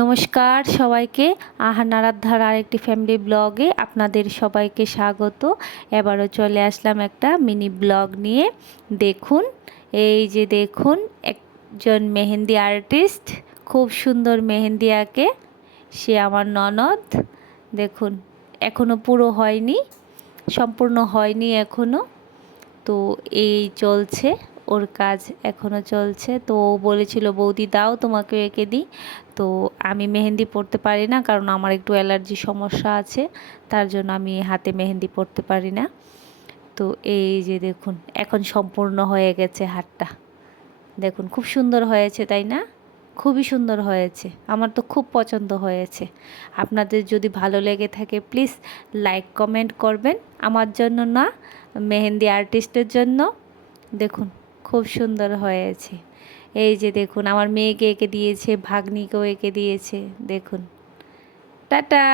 নমস্কার সবাইকে, আহার আরাধ্যার আরেকটি ফ্যামিলি ব্লগে আপনাদের সবাইকে স্বাগত। এবারও চলে আসলাম একটা মিনি ব্লগ নিয়ে। দেখুন, এই যে দেখুন, একজন মেহেন্দি আর্টিস্ট খুব সুন্দর মেহেন্দি আঁকে। সে আমার ননদ। দেখুন, এখনও পুরো হয়নি, সম্পূর্ণ হয়নি এখনও। তো এই চলছে, ওর কাজ এখনও চলছে। তো ও বলেছিল, বৌদি দাও তোমাকে এঁকে দিই। তো আমি মেহেন্দি পরতে পারি না, কারণ আমার একটু অ্যালার্জি সমস্যা আছে, তার জন্য আমি হাতে মেহেন্দি পরতে পারি না। তো এই যে দেখুন, এখন সম্পূর্ণ হয়ে গেছে হাতটা। দেখুন খুব সুন্দর হয়েছে, তাই না? খুবই সুন্দর হয়েছে, আমার তো খুব পছন্দ হয়েছে। আপনাদের যদি ভালো লেগে থাকে প্লিজ লাইক কমেন্ট করবেন, আমার জন্য না, মেহেন্দি আর্টিস্টের জন্য। দেখুন খুব সুন্দর হয়েছে। এই যে দেখুন, আমার মেয়েকে এঁকে দিয়েছে, ভাগ্নিকেও এঁকে দিয়েছে। দেখুন, টাটা।